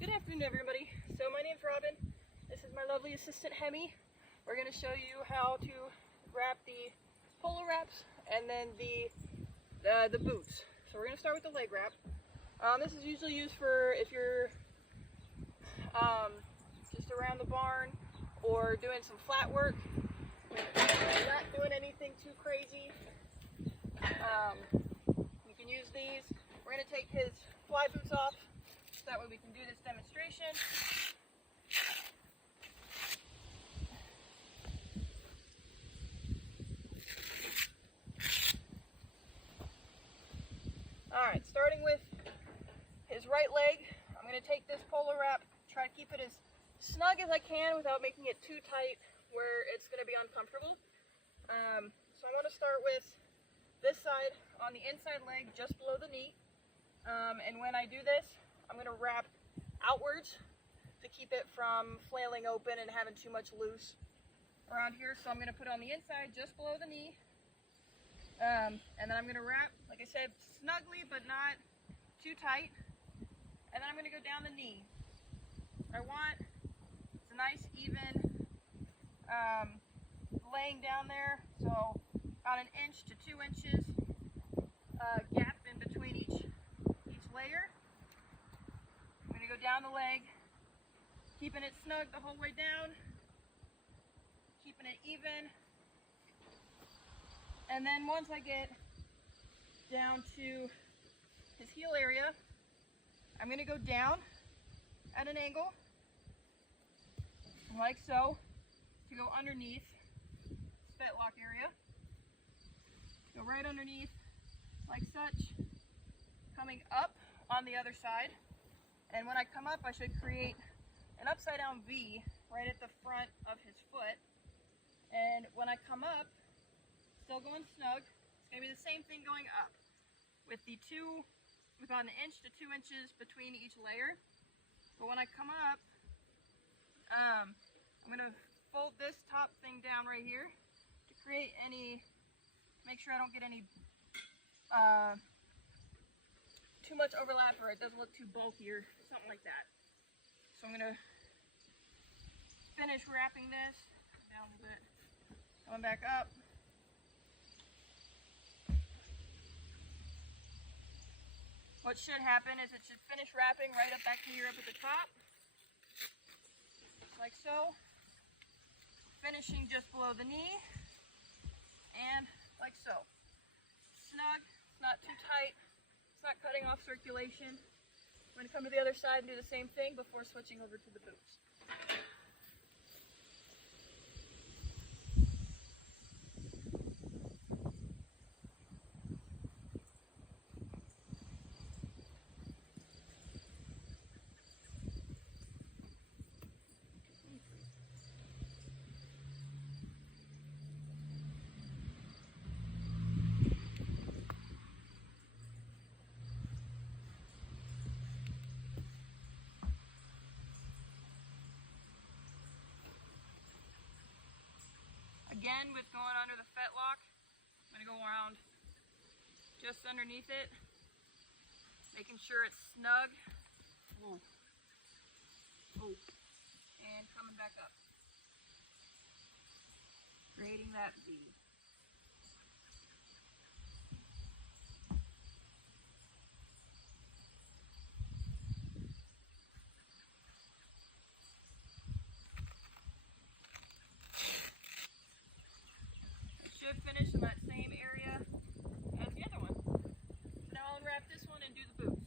Good afternoon, everybody. So my name's Robin. This is my lovely assistant, Hemi. We're going to show you how to wrap the polo wraps and then the boots. So we're going to start with the leg wrap. This is usually used for if you're just around the barn or doing some flat work. Not doing anything too crazy. You can use these. We're going to take his fly boots off. That way we can do this demonstration. Alright, starting with his right leg, I'm going to take this polo wrap, try to keep it as snug as I can without making it too tight where it's going to be uncomfortable. So I want to start with this side on the inside leg just below the knee. And when I do this, I'm going to wrap outwards to keep it from flailing open and having too much loose around here. So I'm going to put it on the inside just below the knee. And then I'm going to wrap, like I said, snugly but not too tight. And then I'm going to go down the knee. I want it's a nice even laying down there. So about 1 inch to 2 inches gap in between each layer. I'm going to go down the leg, keeping it snug the whole way down, keeping it even. And then once I get down to his heel area, I'm going to go down at an angle, like so, to go underneath this fetlock area. Go right underneath, like such, coming up on the other side. And when I come up, I should create an upside down V right at the front of his foot. And when I come up, still going snug, it's going to be the same thing going up with about 1 inch to 2 inches between each layer. But when I come up, I'm going to fold this top thing down right here to create make sure I don't get any too much overlap or it doesn't look too bulky or something like that. So I'm going to finish wrapping this down a little bit, coming back up. What should happen is it should finish wrapping right up back here up at the top, like so, finishing just below the knee, and like so. Snug, it's not too tight. It's not cutting off circulation. I'm going to come to the other side and do the same thing before switching over to the boots. Again, with going under the fetlock, I'm going to go around just underneath it, making sure it's snug. Ooh. Ooh. And coming back up, creating that V. Finish in that same area as the other one. So now I'll unwrap this one and do the boots.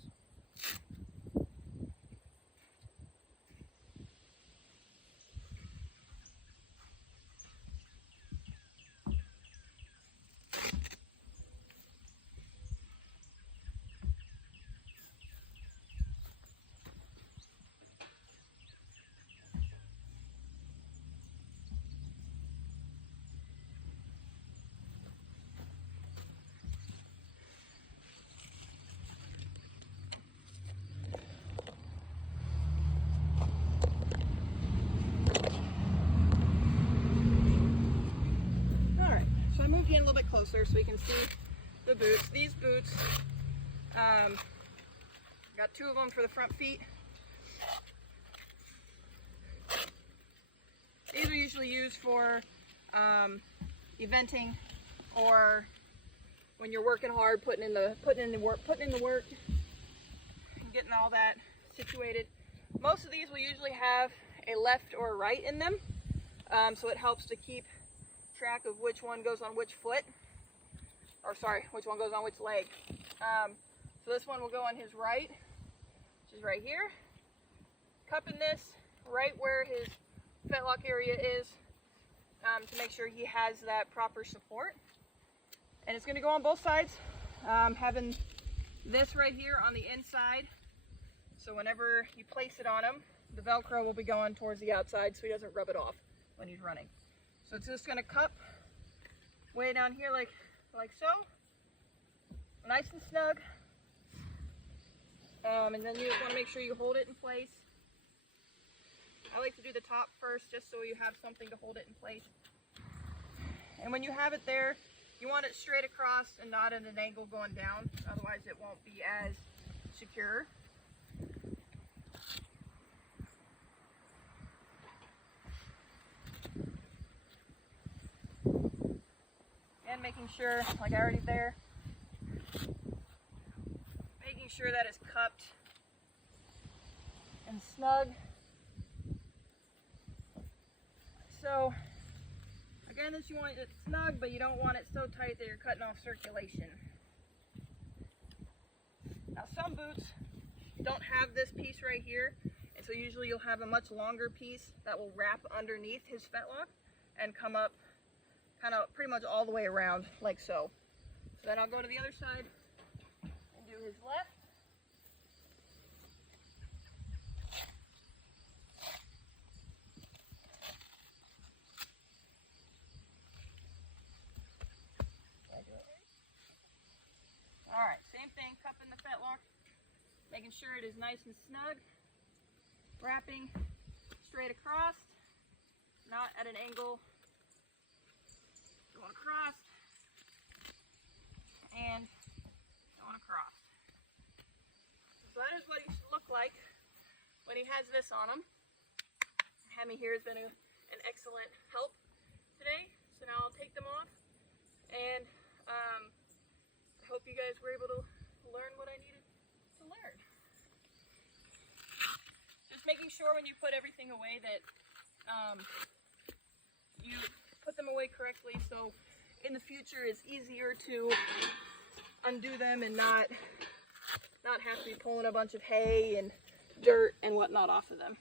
A little bit closer so we can see the boots. These boots, got 2 of them for the front feet. These are usually used for eventing, or when you're working hard, putting in the work, and getting all that situated. Most of these will usually have a left or a right in them, so it helps to keep track of which one goes on which foot, or sorry, which one goes on which leg. So this one will go on his right, which is right here. Cupping this right where his fetlock area is, to make sure he has that proper support. And it's going to go on both sides, having this right here on the inside, so whenever you place it on him, the Velcro will be going towards the outside so he doesn't rub it off when he's running. So it's just going to cup way down here like so, nice and snug. And then you just want to make sure you hold it in place. I like to do the top first just so you have something to hold it in place. And when you have it there, you want it straight across and not at an angle going down, otherwise it won't be as secure. And making sure, like I already there, making sure that it's cupped and snug. So again, this you want it snug, but you don't want it so tight that you're cutting off circulation. Now some boots don't have this piece right here, and so usually you'll have a much longer piece that will wrap underneath his fetlock and come up kind of pretty much all the way around like so. So then I'll go to the other side and do his left. Alright, same thing, cupping the fetlock, making sure it is nice and snug, wrapping straight across, not at an angle, going across, and going across. So that is what he should look like when he has this on him. Hemi here has been an excellent help today, so now I'll take them off, and I hope you guys were able to learn what I needed to learn. Just making sure when you put everything away that you put them away correctly, so in the future it's easier to undo them and not have to be pulling a bunch of hay and dirt and whatnot off of them.